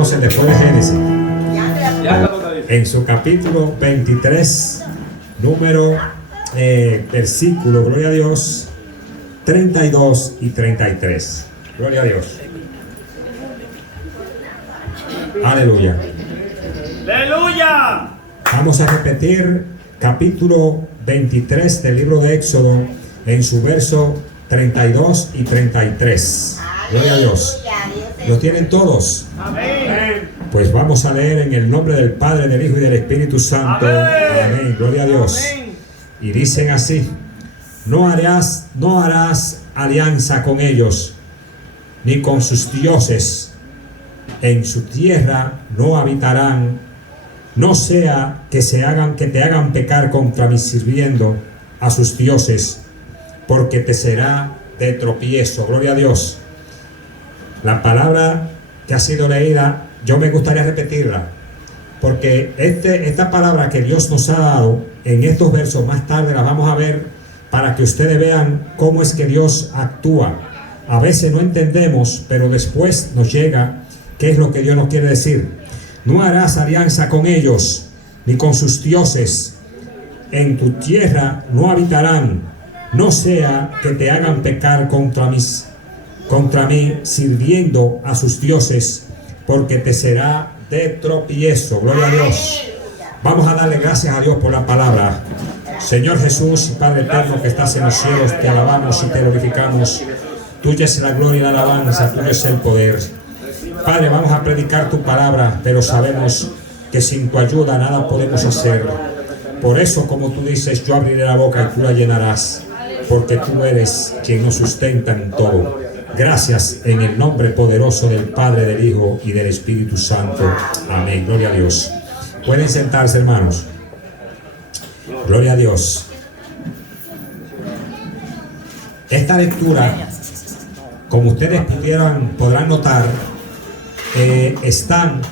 conocen después de Génesis. En su capítulo 23, número, versículo, gloria a Dios, 32 y 33. Gloria a Dios. Aleluya. ¡Aleluya! Vamos a repetir capítulo 23 del libro de Éxodo en su verso 32 y 33. Gloria a Dios. ¿Lo tienen todos? Amén. Pues vamos a leer en el nombre del Padre, del Hijo y del Espíritu Santo. Amén. Gloria a Dios. Y dicen así: no harás alianza con ellos, ni con sus dioses. En su tierra no habitarán. No sea que te hagan pecar contra mí sirviendo a sus dioses, porque te será de tropiezo. Gloria a Dios. La palabra que ha sido leída, yo me gustaría repetirla, porque esta palabra que Dios nos ha dado en estos versos, más tarde la vamos a ver para que ustedes vean cómo es que Dios actúa. A veces no entendemos, pero después nos llega qué es lo que Dios nos quiere decir. No harás alianza con ellos, ni con sus dioses. En tu tierra no habitarán. No sea que te hagan pecar contra mí sirviendo a sus dioses, porque te será de tropiezo. Gloria a Dios. Vamos a darle gracias a Dios por la palabra. Señor Jesús, Padre eterno que estás en los cielos, te alabamos y te glorificamos. Tuya es la gloria y la alabanza, tuyo es el poder. Padre, vamos a predicar tu palabra, pero sabemos que sin tu ayuda nada podemos hacer. Por eso, como tú dices, yo abriré la boca y tú la llenarás, porque tú eres quien nos sustenta en todo. Gracias en el nombre poderoso del Padre, del Hijo y del Espíritu Santo. Amén. Gloria a Dios. Pueden sentarse, hermanos. Gloria a Dios. Esta lectura, como ustedes podrán notar, están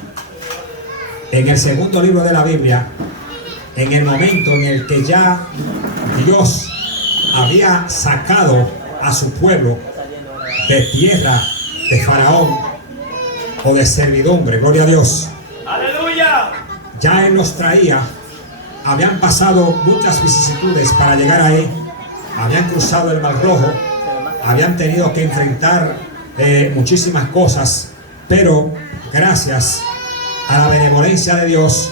en el segundo libro de la Biblia, en el momento en el que ya Dios había sacado a su pueblo de tierra de Faraón o de servidumbre. Gloria a Dios. ¡Aleluya! Ya Él los traía. Habían pasado muchas vicisitudes para llegar ahí. Habían cruzado el Mar Rojo. Habían tenido que enfrentar muchísimas cosas. Pero gracias a la benevolencia de Dios,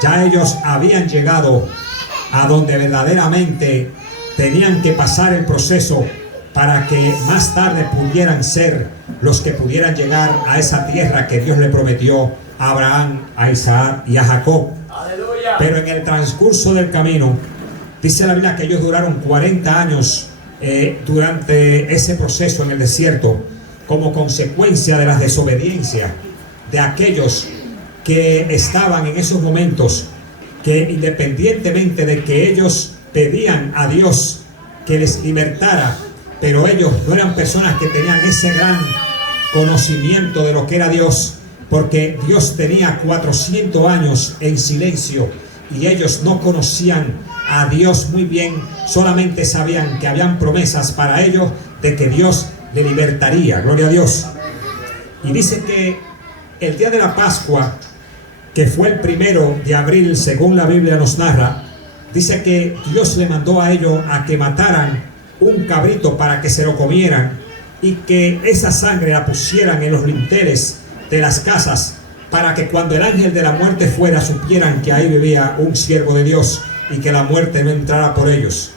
ya ellos habían llegado a donde verdaderamente tenían que pasar el proceso para que más tarde pudieran ser los que pudieran llegar a esa tierra que Dios le prometió a Abraham, a Isaac y a Jacob. ¡Aleluya! Pero en el transcurso del camino, dice la Biblia que ellos duraron 40 años durante ese proceso en el desierto, como consecuencia de la desobediencia de aquellos que estaban en esos momentos, que independientemente de que ellos pedían a Dios que les libertara, pero ellos no eran personas que tenían ese gran conocimiento de lo que era Dios, porque Dios tenía 400 años en silencio y ellos no conocían a Dios muy bien, solamente sabían que habían promesas para ellos de que Dios le libertaría. Gloria a Dios. Y dice que el día de la Pascua, que fue el 1 de abril, según la Biblia nos narra, dice que Dios le mandó a ellos a que mataran un cabrito para que se lo comieran y que esa sangre la pusieran en los linteles de las casas, para que cuando el ángel de la muerte fuera, supieran que ahí vivía un siervo de Dios y que la muerte no entrara por ellos.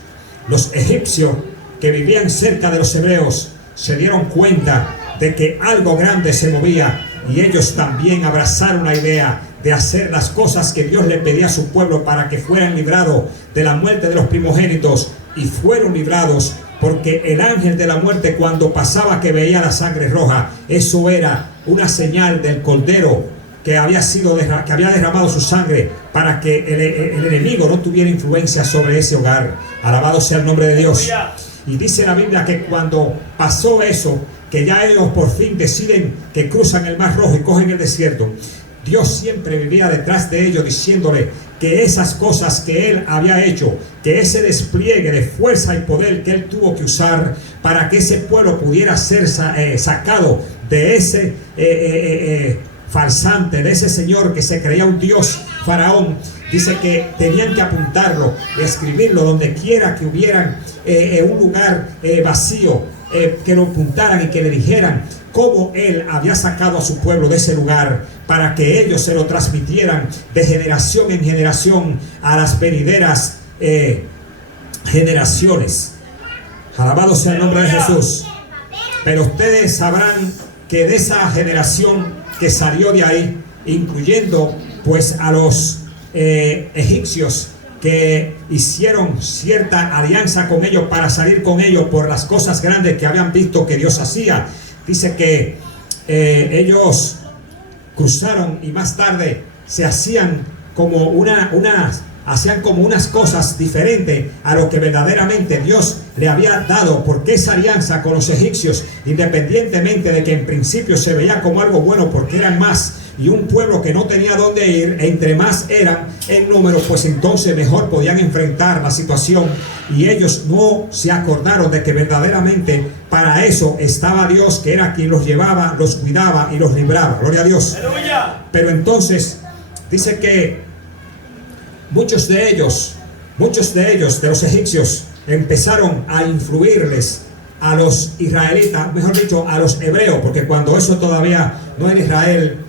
Los egipcios que vivían cerca de los hebreos se dieron cuenta de que algo grande se movía y ellos también abrazaron la idea de hacer las cosas que Dios le pedía a su pueblo para que fueran librados de la muerte de los primogénitos, y fueron librados porque el ángel de la muerte, cuando pasaba, que veía la sangre roja, eso era una señal del Cordero que había derramado su sangre para que el enemigo no tuviera influencia sobre ese hogar. Alabado sea el nombre de Dios. Y dice la Biblia que cuando pasó eso, que ya ellos por fin deciden que cruzan el Mar Rojo y cogen el desierto, Dios siempre vivía detrás de ellos diciéndole que esas cosas que Él había hecho, que ese despliegue de fuerza y poder que Él tuvo que usar para que ese pueblo pudiera ser sacado de ese farsante, de ese señor que se creía un dios, Faraón. Dice que tenían que apuntarlo, escribirlo donde quiera que hubieran un lugar vacío, que lo apuntaran y que le dijeran cómo él había sacado a su pueblo de ese lugar, para que ellos se lo transmitieran de generación en generación a las venideras generaciones. Alabado sea el nombre de Jesús. Pero ustedes sabrán que de esa generación que salió de ahí, incluyendo pues a los egipcios que hicieron cierta alianza con ellos para salir con ellos por las cosas grandes que habían visto que Dios hacía. Dice que ellos cruzaron y más tarde se hacían como unas cosas diferentes a lo que verdaderamente Dios le había dado, porque esa alianza con los egipcios, independientemente de que en principio se veía como algo bueno porque eran más y un pueblo que no tenía dónde ir, entre más eran en número, pues entonces mejor podían enfrentar la situación, y ellos no se acordaron de que verdaderamente para eso estaba Dios, que era quien los llevaba, los cuidaba y los libraba. Gloria a Dios. Aleluya. Pero entonces dice que muchos de ellos, de los egipcios, empezaron a influirles a los israelitas, mejor dicho, a los hebreos, porque cuando eso todavía no era Israel,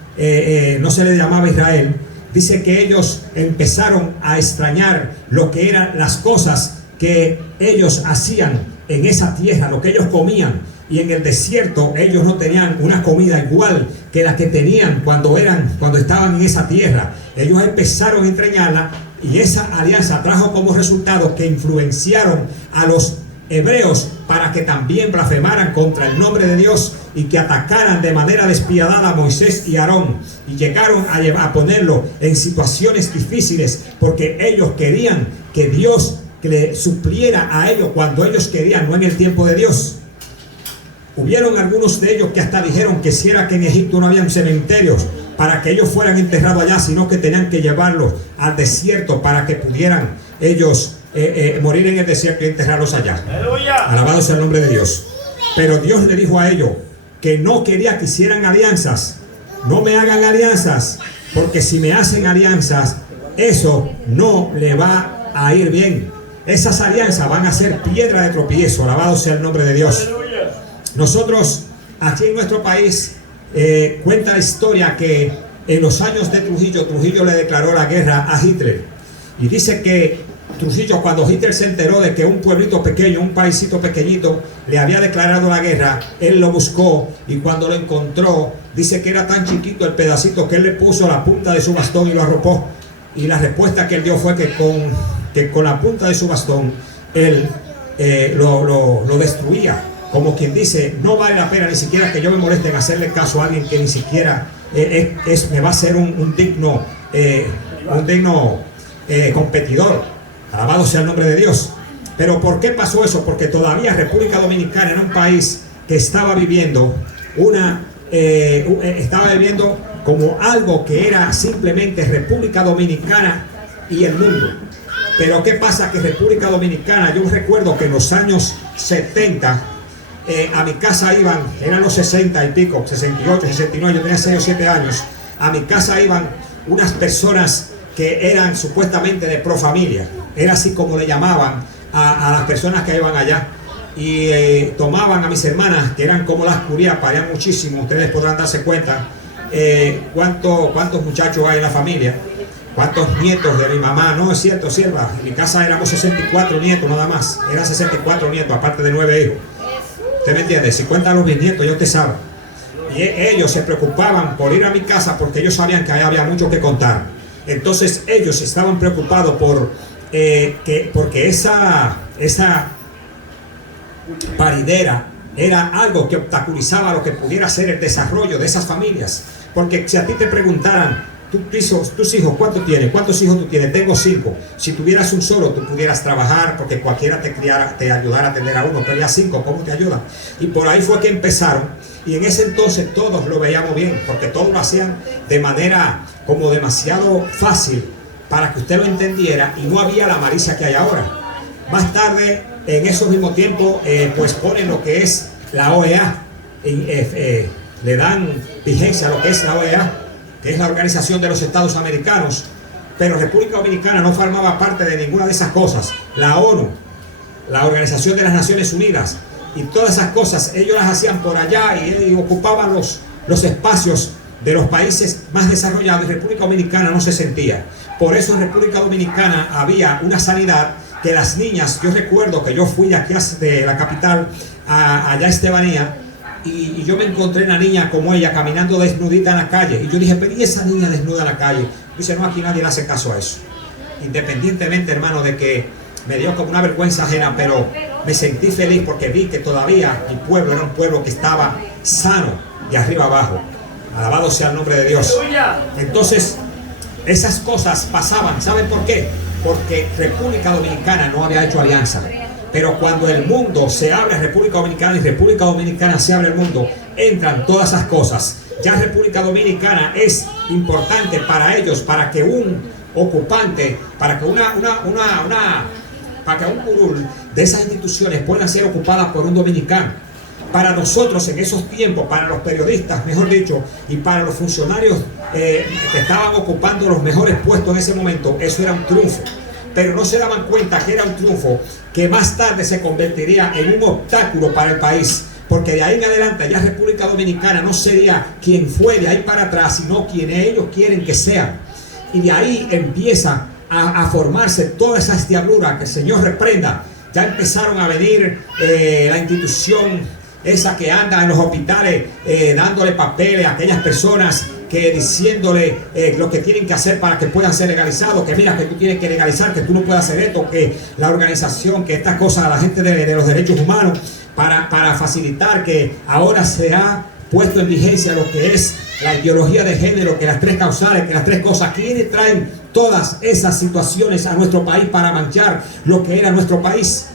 no se le llamaba Israel. Dice que ellos empezaron a extrañar lo que eran las cosas que ellos hacían en esa tierra, lo que ellos comían. Y en el desierto ellos no tenían una comida igual que la que tenían cuando estaban en esa tierra. Ellos empezaron a extrañarla, y esa alianza trajo como resultado que influenciaron a los hebreos para que también blasfemaran contra el nombre de Dios y que atacaran de manera despiadada a Moisés y Aarón, y llegaron a ponerlo en situaciones difíciles porque ellos querían que Dios que le supliera a ellos cuando ellos querían, no en el tiempo de Dios. Hubieron algunos de ellos que hasta dijeron que si era que en Egipto no habían cementerios para que ellos fueran enterrados allá, sino que tenían que llevarlos al desierto para que pudieran ellos morir en el desierto y enterrarlos allá. Aleluya. Alabado sea el nombre de Dios. Pero Dios le dijo a ellos que no quería que hicieran alianzas. No me hagan alianzas, porque si me hacen alianzas, eso no le va a ir bien. Esas alianzas van a ser piedra de tropiezo. Alabado sea el nombre de Dios. Aleluya. Nosotros aquí en nuestro país cuenta la historia que en los años de Trujillo le declaró la guerra a Hitler, y dice que Trujillo, cuando Hitler se enteró de que un pueblito pequeño, un paisito pequeñito le había declarado la guerra, él lo buscó, y cuando lo encontró, dice que era tan chiquito el pedacito que él le puso la punta de su bastón y lo arropó, y la respuesta que él dio fue que con la punta de su bastón él lo destruía. Como quien dice, no vale la pena ni siquiera que yo me moleste en hacerle caso a alguien que ni siquiera me va a ser un digno competidor. Alabado sea el nombre de Dios. Pero ¿por qué pasó eso? Porque todavía República Dominicana era un país que estaba viviendo como algo que era simplemente República Dominicana y el mundo. Pero ¿qué pasa? Que República Dominicana, yo recuerdo que en los años 70, a mi casa iban, eran los 60 y pico, 68, 69, yo tenía 6 o 7 años, a mi casa iban unas personas que eran supuestamente de pro familia, era así como le llamaban a las personas que iban allá, y tomaban a mis hermanas, que eran como las curias, parían muchísimo, ustedes podrán darse cuenta cuántos muchachos hay en la familia, cuántos nietos de mi mamá. No es cierto, sierva, en mi casa éramos 64 nietos nada más, eran 64 nietos, aparte de 9 hijos. ¿Usted me entiende? Si cuentan los bisnietos, ya usted sabe. Y ellos se preocupaban por ir a mi casa porque ellos sabían que ahí había mucho que contar. Entonces ellos estaban preocupados porque esa paridera era algo que obstaculizaba lo que pudiera ser el desarrollo de esas familias. Porque si a ti te preguntaran, tus hijos, ¿cuántos hijos tú tienes? Tengo 5. Si tuvieras un solo, tú pudieras trabajar porque cualquiera te ayudara a atender a uno, pero ya 5, ¿cómo te ayudan? Y por ahí fue que empezaron, y en ese entonces todos lo veíamos bien, porque todos lo hacían de manera como demasiado fácil para que usted lo entendiera, y no había la malicia que hay ahora. Más tarde, en esos mismos tiempos, pues ponen lo que es la OEA, le dan vigencia a lo que es la OEA, que es la Organización de los Estados Americanos, pero República Dominicana no formaba parte de ninguna de esas cosas. La ONU, la Organización de las Naciones Unidas y todas esas cosas, ellos las hacían por allá y ocupaban los espacios de los países más desarrollados, y República Dominicana no se sentía. Por eso en República Dominicana había una sanidad que las niñas, yo recuerdo que yo fui aquí de la capital allá a Estebanía, y yo me encontré una niña como ella caminando desnudita en la calle, y yo dije, pero ¿y esa niña desnuda en la calle? Dice, no, aquí nadie le hace caso a eso. Independientemente, hermano, de que me dio como una vergüenza ajena, pero me sentí feliz porque vi que todavía mi pueblo era un pueblo que estaba sano de arriba abajo. Alabado sea el nombre de Dios. Entonces, esas cosas pasaban. ¿Saben por qué? Porque República Dominicana no había hecho alianza. Pero cuando el mundo se abre a República Dominicana y República Dominicana se abre al mundo, entran todas esas cosas. Ya República Dominicana es importante para ellos, para que un ocupante, para que un curul de esas instituciones puedan ser ocupadas por un dominicano. Para nosotros en esos tiempos, para los periodistas, mejor dicho, y para los funcionarios que estaban ocupando los mejores puestos en ese momento, eso era un triunfo. Pero no se daban cuenta que era un triunfo que más tarde se convertiría en un obstáculo para el país. Porque de ahí en adelante ya República Dominicana no sería quien fue de ahí para atrás, sino quien ellos quieren que sean. Y de ahí empieza a formarse toda esa diablura, que el Señor reprenda. Ya empezaron a venir la institución esa que anda en los hospitales dándole papeles a aquellas personas, que diciéndole lo que tienen que hacer para que puedan ser legalizados, que mira que tú tienes que legalizar, que tú no puedes hacer esto, que la organización, que estas cosas a la gente de los derechos humanos, para facilitar que ahora se ha puesto en vigencia lo que es la ideología de género, que las tres causales, que las tres cosas. ¿Quiénes traen todas esas situaciones a nuestro país para manchar lo que era nuestro país?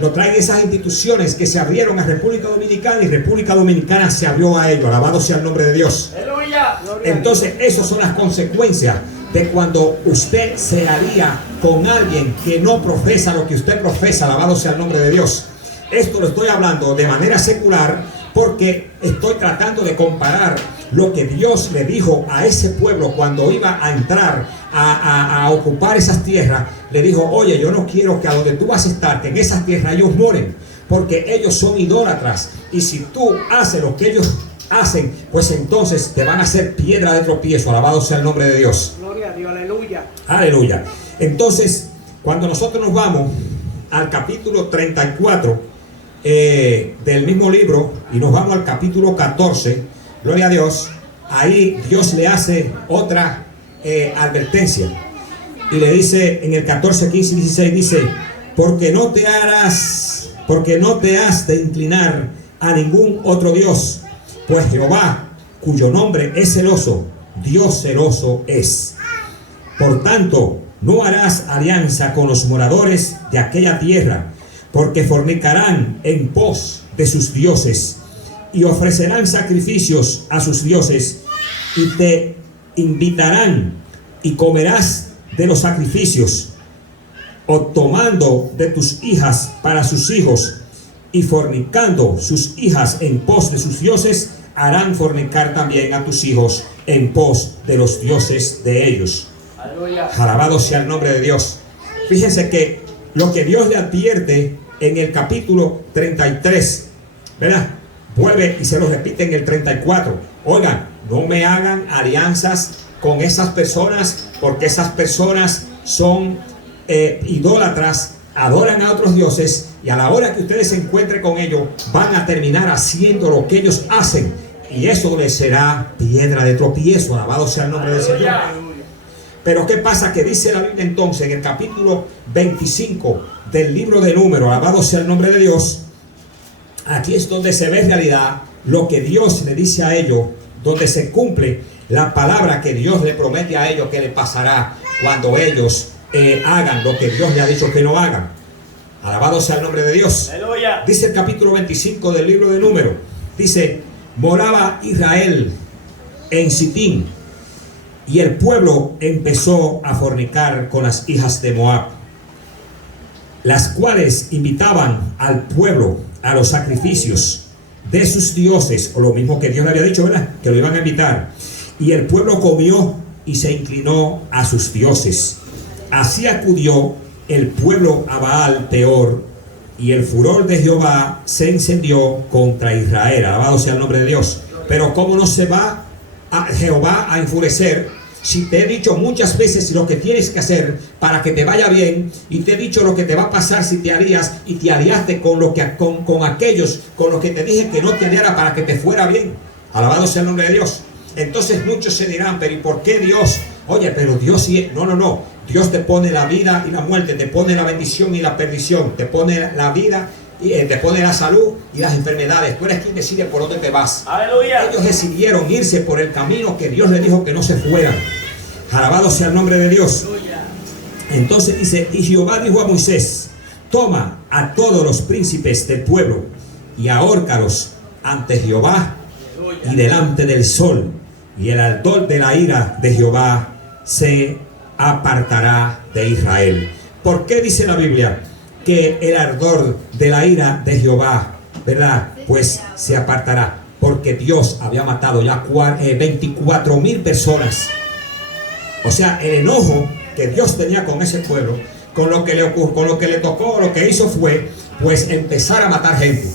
Lo traen esas instituciones que se abrieron a República Dominicana, y República Dominicana se abrió a ello. Alabado sea el nombre de Dios. ¡Aleluya! Entonces, esas son las consecuencias de cuando usted se alía con alguien que no profesa lo que usted profesa. Alabado sea el nombre de Dios. Esto lo estoy hablando de manera secular, porque estoy tratando de comparar lo que Dios le dijo a ese pueblo cuando iba a entrar a ocupar esas tierras. Le dijo, oye, yo no quiero que a donde tú vas a estar, que en esas tierras ellos mueren, porque ellos son idólatras, y si tú haces lo que ellos hacen, pues entonces te van a hacer piedra de tropiezo. Alabado sea el nombre de Dios. Gloria a Dios, aleluya. Aleluya. Entonces, cuando nosotros nos vamos al capítulo 34 del mismo libro, y nos vamos al capítulo 14, gloria a Dios, ahí Dios le hace otra advertencia, y le dice en el 14, 15 y 16, dice, porque no te has de inclinar a ningún otro Dios, pues Jehová, cuyo nombre es celoso, Dios celoso es. Por tanto, no harás alianza con los moradores de aquella tierra, porque fornicarán en pos de sus dioses, y ofrecerán sacrificios a sus dioses, y te invitarán, y comerás de los sacrificios, o tomando de tus hijas para sus hijos, y fornicando sus hijas en pos de sus dioses, harán fornicar también a tus hijos en pos de los dioses de ellos. Aleluya. Alabado sea el nombre de Dios. Fíjense que lo que Dios le advierte en el capítulo 33, ¿verdad? Vuelve y se lo repite en el 34. Oigan, no me hagan alianzas con esas personas, porque esas personas son idólatras, adoran a otros dioses, y a la hora que ustedes se encuentren con ellos, van a terminar haciendo lo que ellos hacen, y eso les será piedra de tropiezo. Alabado sea el nombre del Señor. Pero ¿qué pasa? Que dice la Biblia entonces en el capítulo 25 del libro de Números, alabado sea el nombre de Dios. Aquí es donde se ve en realidad lo que Dios le dice a ellos, donde se cumple la palabra que Dios le promete a ellos que le pasará cuando ellos hagan lo que Dios le ha dicho que no hagan. Alabado sea el nombre de Dios. Aleluya. Dice el capítulo 25 del libro de Números, dice, moraba Israel en Sitín, y el pueblo empezó a fornicar con las hijas de Moab, las cuales invitaban al pueblo a los sacrificios de sus dioses, o lo mismo que Dios le había dicho, ¿verdad? Que lo iban a invitar. Y el pueblo comió y se inclinó a sus dioses. Así acudió el pueblo a Baal Peor, y el furor de Jehová se encendió contra Israel. Alabado sea el nombre de Dios. Pero ¿cómo no se va a Jehová a enfurecer si te he dicho muchas veces lo que tienes que hacer para que te vaya bien, y te he dicho lo que te va a pasar si te harías, y te aliaste con aquellos con los que te dije que no te aliara para que te fuera bien? Alabado sea el nombre de Dios. Entonces muchos se dirán, pero ¿y por qué Dios? Oye, pero Dios sí. No. Dios te pone la vida y la muerte, te pone la bendición y la perdición, te pone la vida y te pone la salud y las enfermedades. Tú eres quien decide por dónde te vas. Aleluya. Ellos decidieron irse por el camino que Dios les dijo que no se fueran. Alabado sea el nombre de Dios. Entonces dice, y Jehová dijo a Moisés: toma a todos los príncipes del pueblo y ahórcalos ante Jehová y delante del sol, y el ardor de la ira de Jehová se apartará de Israel. ¿Por qué dice la Biblia que el ardor de la ira de Jehová, verdad, pues se apartará? Porque Dios había matado ya 24,000 personas. O sea, el enojo que Dios tenía con ese pueblo, con lo que le ocurrió, con lo que le tocó, lo que hizo fue pues empezar a matar gente.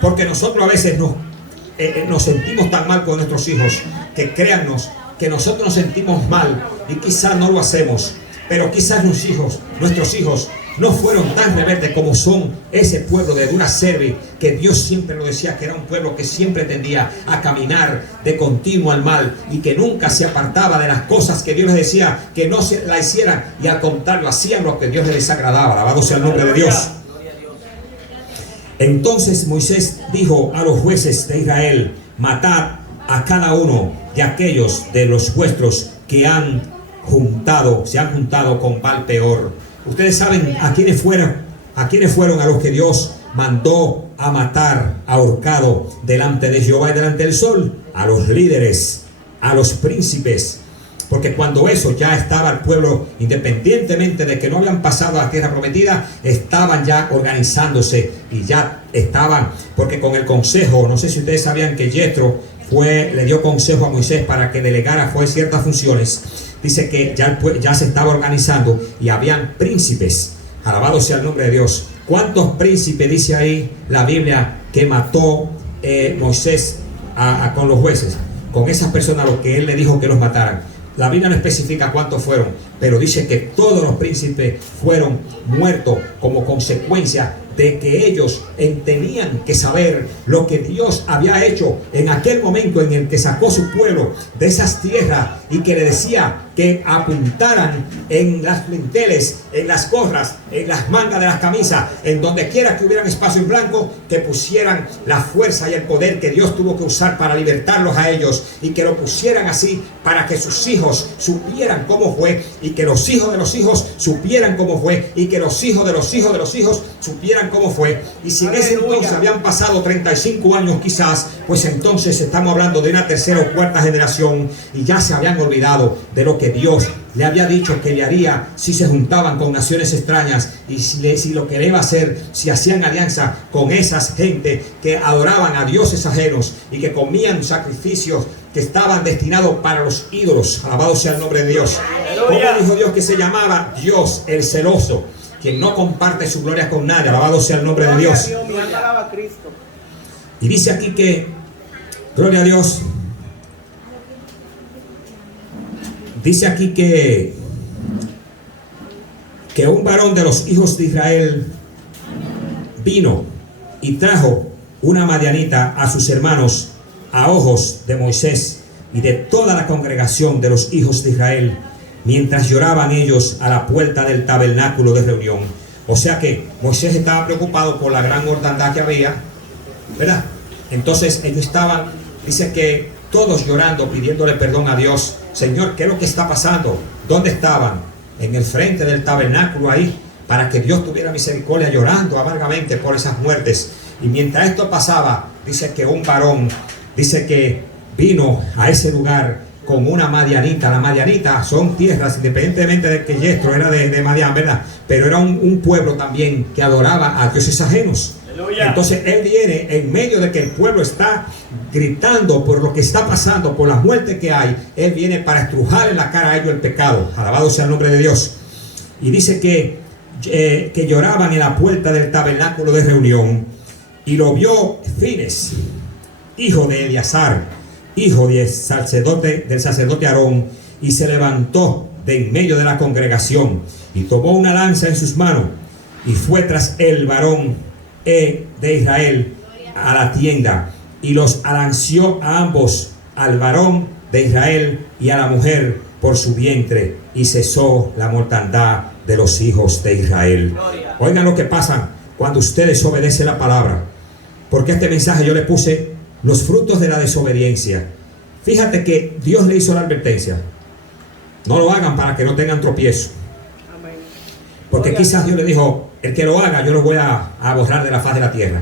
Porque nosotros a veces nos sentimos tan mal con nuestros hijos, que créannos que nosotros nos sentimos mal y quizás no lo hacemos, pero quizás nuestros hijos no fueron tan rebeldes como son ese pueblo de Dura Servi, que Dios siempre lo decía que era un pueblo que siempre tendía a caminar de continuo al mal y que nunca se apartaba de las cosas que Dios les decía que no se la hicieran, y al contrario hacían lo que Dios les desagradaba. Alabado sea el nombre de Dios. Entonces Moisés dijo a los jueces de Israel: matad a cada uno de aquellos de los vuestros que se han juntado con Baal Peor. Ustedes saben a quiénes fueron a los que Dios mandó a matar, ahorcado delante de Jehová y delante del sol: a los líderes, a los príncipes. Porque cuando eso ya estaba el pueblo, independientemente de que no habían pasado a la tierra prometida, estaban ya organizándose y ya estaban, porque con el consejo, no sé si ustedes sabían que Yetro le dio consejo a Moisés para que delegara ciertas funciones. Dice que ya se estaba organizando y habían príncipes. Alabado sea el nombre de Dios. ¿Cuántos príncipes dice ahí la Biblia que mató Moisés con los jueces? Con esas personas a los que él le dijo que los mataran. La Biblia no especifica cuántos fueron, pero dice que todos los príncipes fueron muertos como consecuencia de que ellos tenían que saber lo que Dios había hecho en aquel momento en el que sacó su pueblo de esas tierras, y que le decía que apuntaran en las linteles, en las gorras, en las mangas de las camisas, en donde quiera que hubieran espacio en blanco, que pusieran la fuerza y el poder que Dios tuvo que usar para libertarlos a ellos, y que lo pusieran así para que sus hijos supieran cómo fue, y que los hijos de los hijos supieran cómo fue, y que los hijos de los hijos de los hijos supieran cómo fue. Y si en ese entonces habían pasado 35 años quizás, pues entonces estamos hablando de una tercera o cuarta generación, y ya se habían olvidado de lo que Dios le había dicho que le haría si se juntaban con naciones extrañas, y si lo que le iba a hacer, si hacían alianza con esas gente que adoraban a dioses ajenos y que comían sacrificios que estaban destinados para los ídolos. Alabado sea el nombre de Dios. ¿Cómo dijo Dios que se llamaba? Dios el celoso, quien no comparte su gloria con nadie. Alabado sea el nombre de Dios. Y dice aquí que, gloria a Dios, dice aquí que un varón de los hijos de Israel vino y trajo una madianita a sus hermanos a ojos de Moisés y de toda la congregación de los hijos de Israel, mientras lloraban ellos a la puerta del tabernáculo de reunión. O sea que Moisés estaba preocupado por la gran mortandad que había, ¿verdad? Entonces ellos estaban, dice que todos llorando, pidiéndole perdón a Dios. Señor, ¿qué es lo que está pasando? ¿Dónde estaban? En el frente del tabernáculo ahí, para que Dios tuviera misericordia, llorando amargamente por esas muertes. Y mientras esto pasaba, dice que un varón, dice que vino a ese lugar con una madianita. La madianita son tierras, independientemente de que Yetro era de Madián, ¿verdad? Pero era un pueblo también que adoraba a dioses ajenos. Aleluya. Entonces Él viene en medio de que el pueblo está gritando por lo que está pasando, por la muerte que hay. Él viene para estrujar en la cara a ellos el pecado. Alabado sea el nombre de Dios. Y dice que lloraban en la puerta del tabernáculo de reunión. Y lo vio Fines, hijo de Eleazar, hijo del sacerdote Aarón, y se levantó de en medio de la congregación y tomó una lanza en sus manos y fue tras el varón de Israel a la tienda y los alanció a ambos, al varón de Israel y a la mujer por su vientre, y cesó la mortandad de los hijos de Israel. Oigan lo que pasa cuando usted desobedece la palabra, porque este mensaje yo le puse los frutos de la desobediencia. Fíjate que Dios le hizo la advertencia: no lo hagan para que no tengan tropiezo. Porque quizás Dios le dijo: el que lo haga yo lo voy a borrar de la faz de la tierra.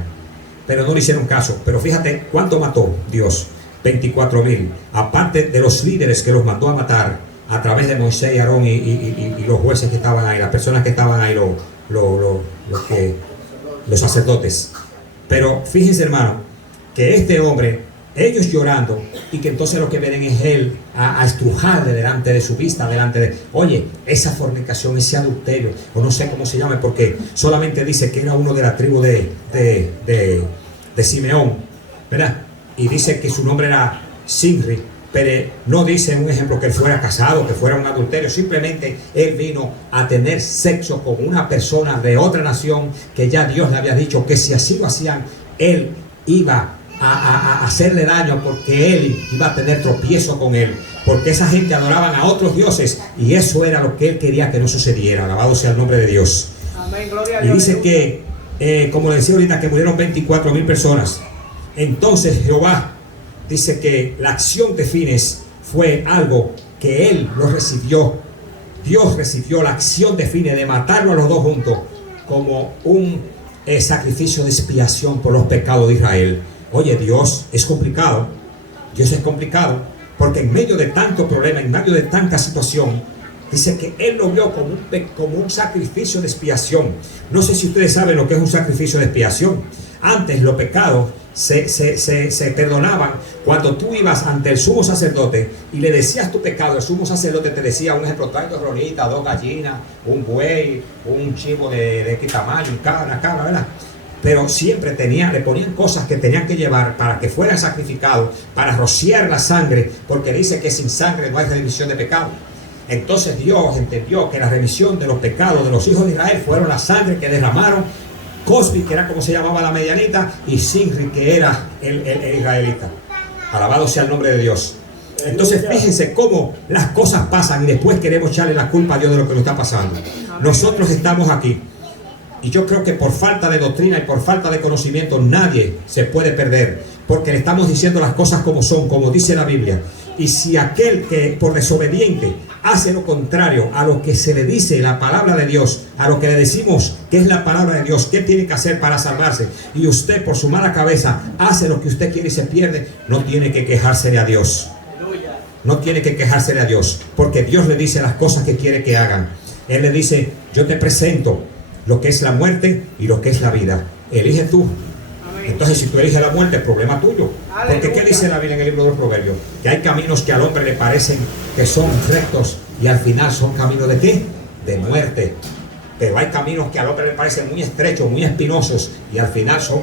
Pero no le hicieron caso. Pero fíjate cuánto mató Dios: 24,000. Aparte de los líderes que los mandó a matar a través de Moisés y Aarón y los jueces que estaban ahí, las personas que estaban ahí, los sacerdotes. Pero fíjense, hermano, que este hombre, ellos llorando, y que entonces lo que ven es él a estrujarle delante de su vista, delante de, oye, esa fornicación, ese adulterio, o no sé cómo se llame, porque solamente dice que era uno de la tribu de Simeón, ¿verdad? Y dice que su nombre era Sinri, pero no dice un ejemplo que él fuera casado, que fuera un adulterio. Simplemente él vino a tener sexo con una persona de otra nación que ya Dios le había dicho que si así lo hacían, él iba a hacerle daño, porque él iba a tener tropiezo con él, porque esa gente adoraban a otros dioses y eso era lo que él quería que no sucediera. Alabado sea el nombre de Dios. Amén, gloria a Y Dios. dice que, como le decía ahorita, que murieron 24,000 personas. Entonces Jehová dice que la acción de Fines fue algo que él lo recibió. Dios recibió la acción de Fines de matarlo a los dos juntos como un sacrificio de expiación por los pecados de Israel. Oye, Dios es complicado. Dios es complicado, porque en medio de tanto problema, en medio de tanta situación, dice que él lo vio como un sacrificio de expiación. No sé si ustedes saben lo que es un sacrificio de expiación. Antes los pecados se perdonaban cuando tú ibas ante el sumo sacerdote y le decías tu pecado. El sumo sacerdote te decía, un ejemplo, trae 2 ronitas, 2 gallinas, un buey, un chivo de qué tamaño, una cabra, ¿verdad? Pero siempre le ponían cosas que tenían que llevar para que fueran sacrificados, para rociar la sangre, porque dice que sin sangre no hay remisión de pecado. Entonces Dios entendió que la remisión de los pecados de los hijos de Israel fueron la sangre que derramaron Cosbi, que era como se llamaba la medianita, y Sinri, que era el israelita. Alabado sea el nombre de Dios. Entonces fíjense cómo las cosas pasan y después queremos echarle la culpa a Dios de lo que nos está pasando. Nosotros estamos aquí y yo creo que por falta de doctrina y por falta de conocimiento nadie se puede perder, porque le estamos diciendo las cosas como son, como dice la Biblia. Y si aquel que por desobediente hace lo contrario a lo que se le dice la palabra de Dios, a lo que le decimos que es la palabra de Dios, ¿qué tiene que hacer para salvarse? Y usted por su mala cabeza hace lo que usted quiere y se pierde, no tiene que quejársele a Dios. No tiene que quejársele a Dios, porque Dios le dice las cosas que quiere que hagan. Él le dice, yo te presento lo que es la muerte y lo que es la vida. Elige tú. Entonces si tú eliges la muerte, el problema tuyo. Porque ¿qué dice la Biblia en el libro de los Proverbios? Que hay caminos que al hombre le parecen que son rectos y al final son caminos ¿de qué? De muerte. Pero hay caminos que al hombre le parecen muy estrechos, muy espinosos, y al final son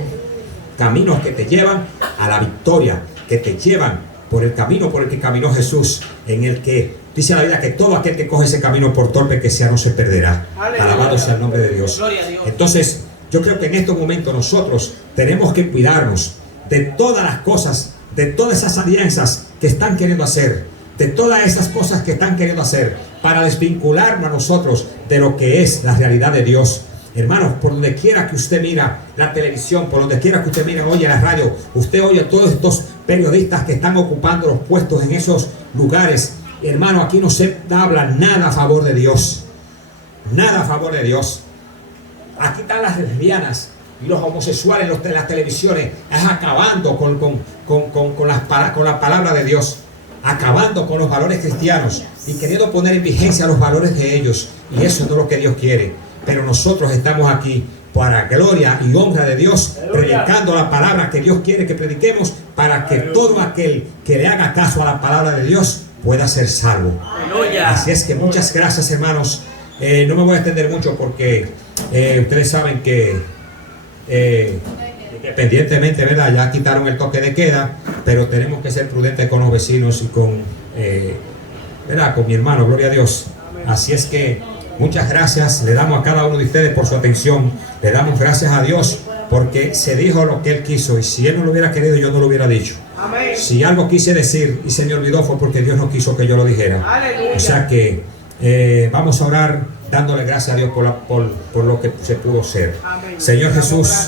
caminos que te llevan a la victoria, que te llevan por el camino por el que caminó Jesús, en el que dice la Biblia que todo aquel que coge ese camino, por torpe que sea, no se perderá. Alabado sea el nombre de Dios. Entonces yo creo que en estos momentos nosotros tenemos que cuidarnos de todas las cosas, de todas esas alianzas que están queriendo hacer, de todas esas cosas que están queriendo hacer para desvincularnos a nosotros de lo que es la realidad de Dios. Hermanos, por donde quiera que usted mira la televisión, por donde quiera que usted mira, oye la radio, usted oye a todos estos periodistas que están ocupando los puestos en esos lugares. Hermano, aquí no se habla nada a favor de Dios. Nada a favor de Dios. Aquí están las lesbianas y los homosexuales en las televisiones, es acabando con la palabra de Dios, acabando con los valores cristianos y queriendo poner en vigencia los valores de ellos. Y eso no es lo que Dios quiere. Pero nosotros estamos aquí para gloria y honra de Dios, Aleluya. predicando la palabra que Dios quiere que prediquemos, para que Aleluya. todo aquel que le haga caso a la palabra de Dios pueda ser salvo. Aleluya. Así es que muchas gracias, hermanos. No me voy a extender mucho porque ustedes saben que independientemente, ¿verdad? Ya quitaron el toque de queda, pero tenemos que ser prudentes con los vecinos y con, ¿verdad? Con mi hermano, gloria a Dios. Así es que muchas gracias, le damos a cada uno de ustedes por su atención, le damos gracias a Dios porque se dijo lo que Él quiso, y si Él no lo hubiera querido, yo no lo hubiera dicho. Amén. Si algo quise decir y se me olvidó fue porque Dios no quiso que yo lo dijera. Aleluya. O sea que vamos a orar dándole gracias a Dios por lo que se pudo ser. Amén. Señor Jesús.